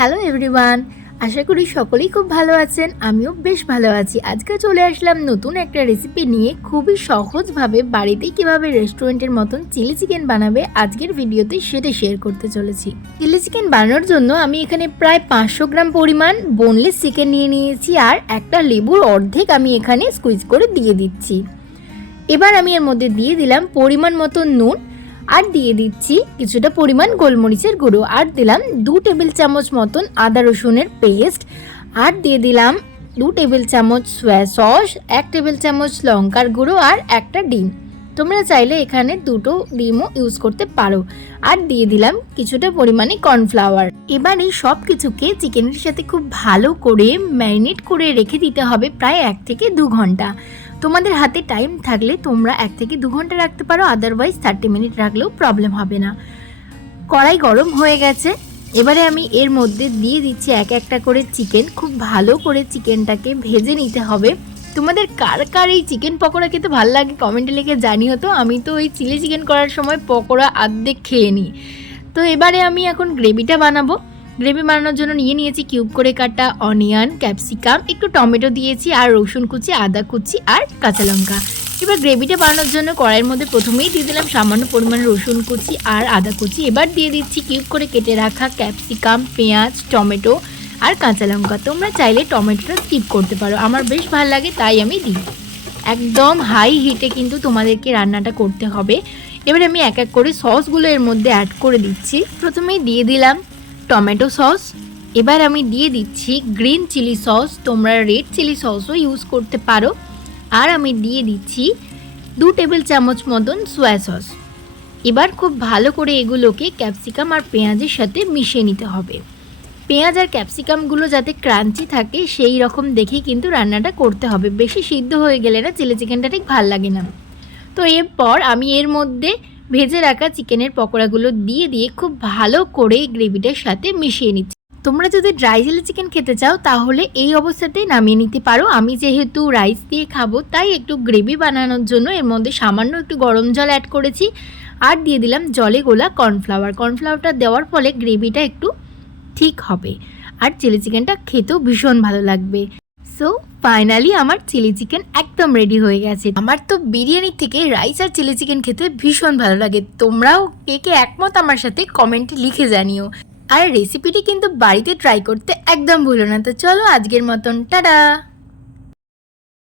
Hello everyone, আশা করি সকলেই খুব ভালো আছেন। আমিও বেশ ভালো আছি। আজকে চলে আসলাম নতুন একটা রেসিপি নিয়ে। খুবই সহজভাবে বাড়িতে কিভাবে রেস্টুরেন্টের মতন চিলি চিকেন বানাবে আজকের ভিডিওতে সেটা শেয়ার করতে চলেছি। চিলি চিকেন বানানোর জন্য আমি এখানে প্রায় 500 গ্রাম পরিমাণ বোনলেস চিকেন নিয়ে নিয়েছি, আর একটা লেবুর অর্ধেক আমি এখানে স্কুইজ করে দিয়ে দিচ্ছি। এবার আমি এর মধ্যে দিয়ে দিলাম পরিমাণ মতো নুন, আর দিয়ে দিচ্ছি কিছুটা পরিমাণ গোলমরিচের গুঁড়ো, আর দিলাম 2 টেবিল চামচ মতন আদা রসুনের পেস্ট, আর দিয়ে দিলাম 2 টেবিল চামচ সয়া সস, 1 টেবিল চামচ লঙ্কার গুঁড়ো, আর একটা ডিম। তোমরা চাইলে এখানে 2টো ডিমও ইউজ করতে পারো। আর দিয়ে দিলাম কিছুটা পরিমাণে কর্নফ্লাওয়ার। এবার এই সব কিছুকে চিকেনের সাথে খুব ভালো করে ম্যারিনেট করে রেখে দিতে হবে প্রায় 1 থেকে 2 ঘন্টা। তোমাদের হাতে টাইম থাকলে তোমরা 1 থেকে 2 ঘন্টা রাখতে পারো, আদারওয়াইজ 30 মিনিট রাখলেও প্রবলেম হবে না। কড়াই গরম হয়ে গেছে, এবারে আমি এর মধ্যে দিয়ে দিচ্ছি এক একটা করে চিকেন। খুব ভালো করে চিকেনটাকে ভেজে নিতে হবে। তোমাদের কার কার এই চিকেন পকোড়া খেতে ভালো লাগে কমেন্টে লিখে জানিও তো। আমি তো ওই চিলি চিকেন করার সময় পকোড়া আর্ধেক খেয়ে নিই। তো এবারে আমি এখন গ্রেভিটা বানাবো। গ্রেভি বানানোর জন্য নিয়েছি কিউব করে কাটা অনিয়ন, ক্যাপসিকাম, একটু টমেটো দিয়েছি, আর রসুন কুচি, আদা কুচি, আর কাঁচা লঙ্কা। এবার গ্রেভিটা বানানোর জন্য কড়াইয়ের মধ্যে প্রথমেই দিয়ে দিলাম সামান্য পরিমাণে রসুন কুচি আর আদা কুচি। এবার দিয়ে দিচ্ছি কিউব করে কেটে রাখা ক্যাপসিকাম, পেঁয়াজ, টমেটো, আর কাঁচা লঙ্কা। তোমরা চাইলে টমেটোটা স্কিপ করতে পারো, আমার বেশ ভালো লাগে তাই আমি দিই। একদম হাই হিটে কিন্তু তোমাদেরকে রান্নাটা করতে হবে। এবার আমি এক এক করে সসগুলো এর মধ্যে অ্যাড করে দিচ্ছি। প্রথমেই দিয়ে দিলাম টমেটো সস, এবার আমি দিয়ে দিচ্ছি গ্রিন চিলি সস, তোমরা রেড চিলি সসও ইউজ করতে পারো। আর আমি দিয়ে দিচ্ছি 2 টেবিল চামচ মতন সয়া সস। এবার খুব ভালো করে এগুলোকে ক্যাপসিকাম আর পেঁয়াজের সাথে মিশিয়ে নিতে হবে। পেঁয়াজ আর ক্যাপসিকামগুলো যাতে ক্রাঞ্চি থাকে সেই রকম দেখে কিন্তু রান্নাটা করতে হবে। বেশি সিদ্ধ হয়ে গেলে না চিলি চিকেনটা ঠিক ভাল লাগে না। তো এরপর আমি এর মধ্যে ভেজে রাখা চিকেনের পকোড়াগুলো দিয়ে খুব ভালো করে গ্রেভিটার সাথে মিশিয়ে নিচ্ছি। তোমরা যদি ড্রাই চিলি চিকেন খেতে চাও তাহলে এই অবস্থাতেই নামিয়ে নিতে পারো। আমি যেহেতু রাইস দিয়ে খাবো তাই একটু গ্রেভি বানানোর জন্য এর মধ্যে সামান্য একটু গরম জল অ্যাড করেছি, আর দিয়ে দিলাম জলে গোলা কর্নফ্লাওয়ার। কর্নফ্লাওয়ারটা দেওয়ার ফলে গ্রেভিটা একটু ঠিক হবে, আর চিলি চিকেনটা খেতেও ভীষণ ভালো লাগবে। সো ফাইনালি আমার চিলি চিকেন একদম রেডি হয়ে গেছে। আমার তো বিরিয়ানির থেকে রাইস আর চিলি চিকেন খেতে ভীষণ ভালো লাগে। তোমরাও কে কে একমত আমার সাথে কমেন্টে লিখে জানিও। আর রেসিপিটি কিন্তু বাড়িতে ট্রাই করতে একদম ভুলো না। তো চলো আজকের মতন টাটা।